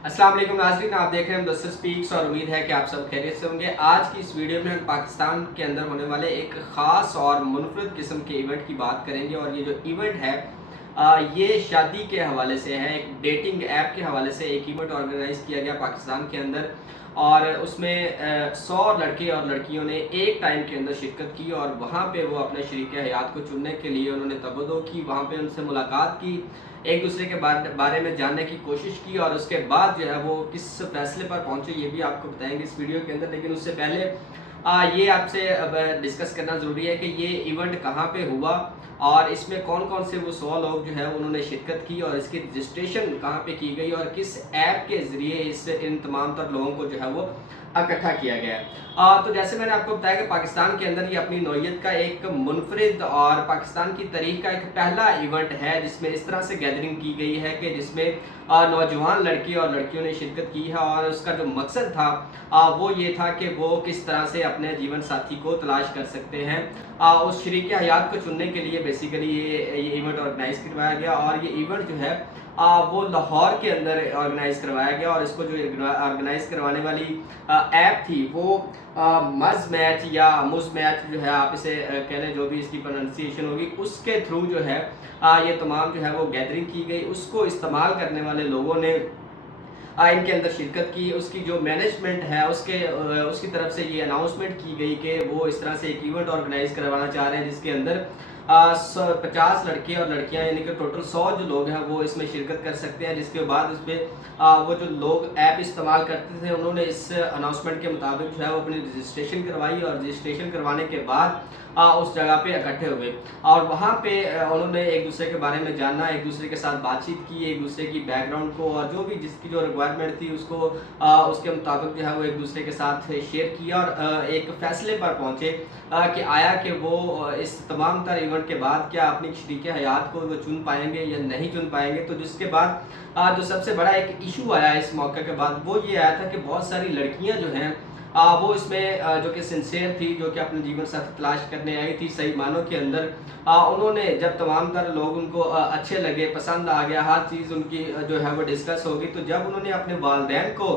अस्सलाम वालेकुम नाज़रीन, आप देख रहे हैं मुदस्सिर स्पीक्स और उम्मीद है कि आप सब खैरियत से होंगे। आज की इस वीडियो में हम पाकिस्तान के अंदर होने वाले एक ख़ास और मुनफरद किस्म के इवेंट की बात करेंगे। और ये जो इवेंट है ये शादी के हवाले से है, एक डेटिंग ऐप के हवाले से एक इवेंट ऑर्गेनाइज़ किया गया पाकिस्तान के अंदर। और उसमें 100 लड़के और लड़कियों ने एक टाइम के अंदर शिरकत की और वहाँ पे वो अपने शरीक हयात को चुनने के लिए उन्होंने तबदो की, वहाँ पे उनसे मुलाकात की, एक दूसरे के बारे में जानने की कोशिश की और उसके बाद जो है वो किस फैसले पर पहुँचे ये भी आपको बताएंगे इस वीडियो के अंदर। लेकिन उससे पहले ये आपसे अब डिस्कस करना ज़रूरी है कि ये इवेंट कहाँ पे हुआ और इसमें कौन कौन से वो 100 लोग जो है उन्होंने शिरकत की और इसकी रजिस्ट्रेशन कहाँ पे की गई और किस ऐप के ज़रिए इन तमाम तर लोगों को जो है वो इकट्ठा किया गया है। तो जैसे मैंने आपको बताया कि पाकिस्तान के अंदर ये अपनी नौइयत का एक मुनफरिद और पाकिस्तान की तारीख का एक पहला इवेंट है जिसमें इस तरह से गैदरिंग की गई है कि जिसमें नौजवान लड़के और लड़कियों ने शिरकत की है। और उसका जो मकसद था वो ये था कि वो किस तरह से अपने जीवन साथी को तलाश कर सकते हैं। उस शरीक हयात को चुनने के लिए बेसिकली ये इवेंट ऑर्गेनाइज करवाया गया। और ये इवेंट जो है वो लाहौर के अंदर ऑर्गेनाइज करवाया गया। और इसको जो ऑर्गेनाइज करवाने वाली ऐप थी वो मज मैच या मुज मैच जो है, आप इसे कह लें, जो भी इसकी प्रोनाउंसिएशन होगी, उसके थ्रू जो है ये तमाम जो है वो गैदरिंग की गई। उसको इस्तेमाल करने वाले लोगों ने इनके अंदर शिरकत की। उसकी जो मैनेजमेंट है उसकी तरफ से ये अनाउंसमेंट की गई कि वो इस तरह से एक इवेंट ऑर्गेनाइज करवाना चाह रहे हैं जिसके अंदर 50 लड़के और लड़कियां यानी कि टोटल 100 जो लोग हैं वो इसमें शिरकत कर सकते हैं। जिसके बाद उसमें वो जो लोग ऐप इस्तेमाल करते थे उन्होंने इस अनाउंसमेंट के मुताबिक जो है वो अपनी रजिस्ट्रेशन करवाई और रजिस्ट्रेशन करवाने के बाद उस जगह पे इकट्ठे हुए और वहाँ पे उन्होंने एक दूसरे के बारे में जाना, एक दूसरे के साथ बातचीत की, एक दूसरे की बैकग्राउंड को और जो भी जिसकी जो रिक्वायरमेंट थी उसको उसके मुताबिक जो है वो एक दूसरे के साथ शेयर किया और एक फ़ैसले पर पहुँचे कि आया कि वो इस तमाम तर इवेंट के बाद क्या अपनी शरीक हयात को वो चुन पाएंगे या नहीं चुन पाएंगे। तो जिसके बाद जो सबसे बड़ा एक इशू आया इस मौके के बाद वो ये आया था कि बहुत सारी लड़कियां जो हैं वो इसमें जो कि सिंसियर थी, जो कि अपने जीवन साथी तलाश करने आई थी सही मानों के अंदर। उन्होंने जब तमाम तर लोग उनको अच्छे लगे, पसंद आ गया, हर चीज़ उनकी जो है वो डिस्कस होगी, तो जब उन्होंने अपने वालदैन को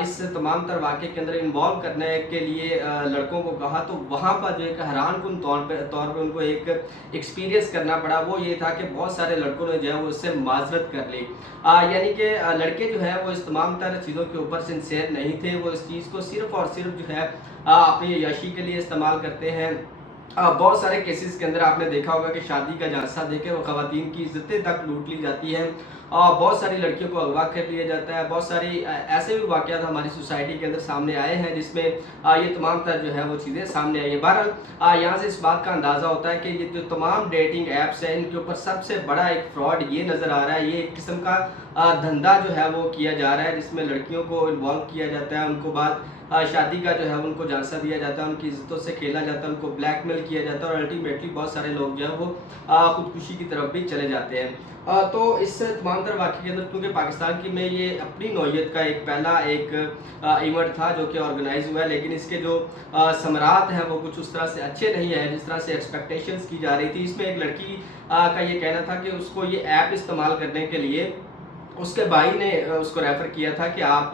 इस तमाम तर वाक़े के अंदर इन्वॉल्व करने के लिए लड़कों को कहा, तो वहाँ पर जो एक हैरानकुन तौर पे उनको एक एक्सपीरियंस करना पड़ा। वो ये था कि बहुत सारे लड़कों ने जो है वो उससे माज़रत कर ली। यानी कि लड़के जो है वो इस तमाम तर चीज़ों के ऊपर सिंसियर नहीं थे। वो इस चीज़ को सिर्फ़ और सिर्फ जो है अपनी यशी के लिए इस्तेमाल करते हैं। बहुत सारे केसेस के अंदर आपने देखा होगा कि शादी का झांसा देकर वो ख़वातीन की इज़्ज़तें तक लूट ली जाती हैं और बहुत सारी लड़कियों को अगवा कर लिया जाता है। बहुत सारी ऐसे भी वाक़यात हमारी सोसाइटी के अंदर सामने आए हैं जिसमें ये तमाम तर जो है वो चीज़ें सामने आई हैं। बहरहाल यहाँ से इस बात का अंदाज़ा होता है कि ये जो तमाम डेटिंग ऐप्स हैं इनके ऊपर सबसे बड़ा एक फ्रॉड ये नज़र आ रहा है। ये एक किस्म का धंधा जो है वो किया जा रहा है जिसमें लड़कियों को इन्वॉल्व किया जाता है, उनको बाद शादी का जो है उनको झांसा दिया जाता है, उनकी इज़्ज़तों से खेला जाता है, उनको ब्लैकमेल किया जाता है और अल्टीमेटली बहुत सारे लोग जो है वो खुदकुशी की तरफ भी चले जाते हैं। तो इस तमाम तर वाक़े के अंदर क्योंकि पाकिस्तान की में ये अपनी नौइयत का एक पहला एक इवेंट था जो कि ऑर्गेनाइज़ हुआ है, लेकिन इसके जो समरात हैं वो कुछ उस तरह से अच्छे नहीं है जिस तरह से एक्सपेक्टेशंस की जा रही थी। इसमें एक लड़की का ये कहना था कि उसको ये ऐप इस्तेमाल करने के लिए उसके भाई ने उसको रेफ़र किया था कि आप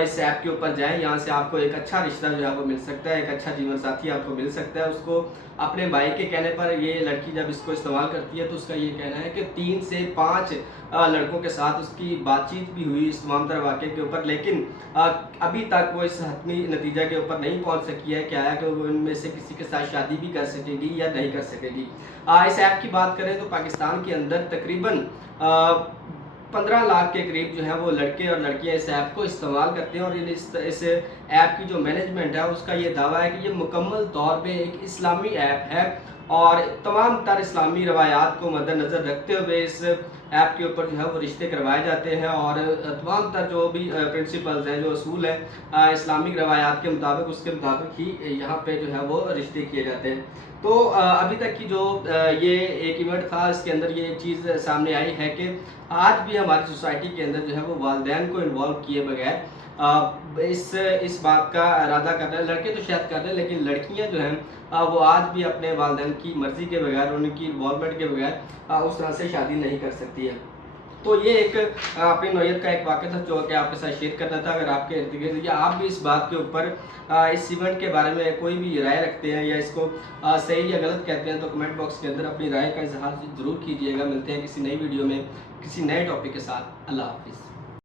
इस ऐप के ऊपर जाएँ, यहाँ से आपको एक अच्छा रिश्ता जो है वो मिल सकता है, एक अच्छा जीवन साथी आपको मिल सकता है। उसको अपने भाई के कहने पर ये लड़की जब इसको इस्तेमाल करती है तो उसका ये कहना है कि 3 से 5 लड़कों के साथ उसकी बातचीत भी हुई इस तमाम तर वाक़े के ऊपर, लेकिन अभी तक वो इस हतमी नतीजा के ऊपर नहीं पहुँच सकी है कि आया कि वो इनमें से किसी के साथ शादी भी कर सकेगी या नहीं कर सकेगी। इस ऐप की बात करें तो पाकिस्तान के अंदर तकरीबन 15 लाख के करीब जो है वो लड़के और लड़कियां इस ऐप को इस्तेमाल करते हैं। और इस ऐप की जो मैनेजमेंट है उसका ये दावा है कि ये मुकम्मल तौर पे एक इस्लामी ऐप है और तमाम तर इस्लामी रवायात को मद्देनज़र रखते हुए इस ऐप के ऊपर जो है वो रिश्ते करवाए जाते हैं और तमाम तर जो भी प्रिंसिपल्स हैं, जो असूल हैं इस्लामिक रवायात के मुताबिक, उसके मुताबिक ही यहाँ पे जो है वो रिश्ते किए जाते हैं। तो अभी तक की जो ये एक इवेंट था इसके अंदर ये चीज़ सामने आई है कि आज भी हमारी सोसाइटी के अंदर जो है वो वालिदैन को इन्वॉल्व किए बगैर इस बात का इरादा कर रहे हैं। लड़के तो शायद कर रहे हैं लेकिन लड़कियां जो हैं वो आज भी अपने वालिदैन की मर्ज़ी के बगैर, उनकी इन्वॉल्वमेंट के बगैर उस तरह से शादी नहीं कर सकती है। तो ये एक अपनी नौयत का एक वाक़या था जो कि आपके साथ शेयर करना था। अगर आपके इर्द गिर्द या आप भी इस बात के ऊपर इस इवेंट के बारे में कोई भी राय रखते हैं या इसको सही या गलत कहते हैं तो कमेंट बॉक्स के अंदर अपनी राय का इजहार ज़रूर कीजिएगा। मिलते हैं किसी नई वीडियो में किसी नए टॉपिक के साथ। अल्लाह हाफ़िज़।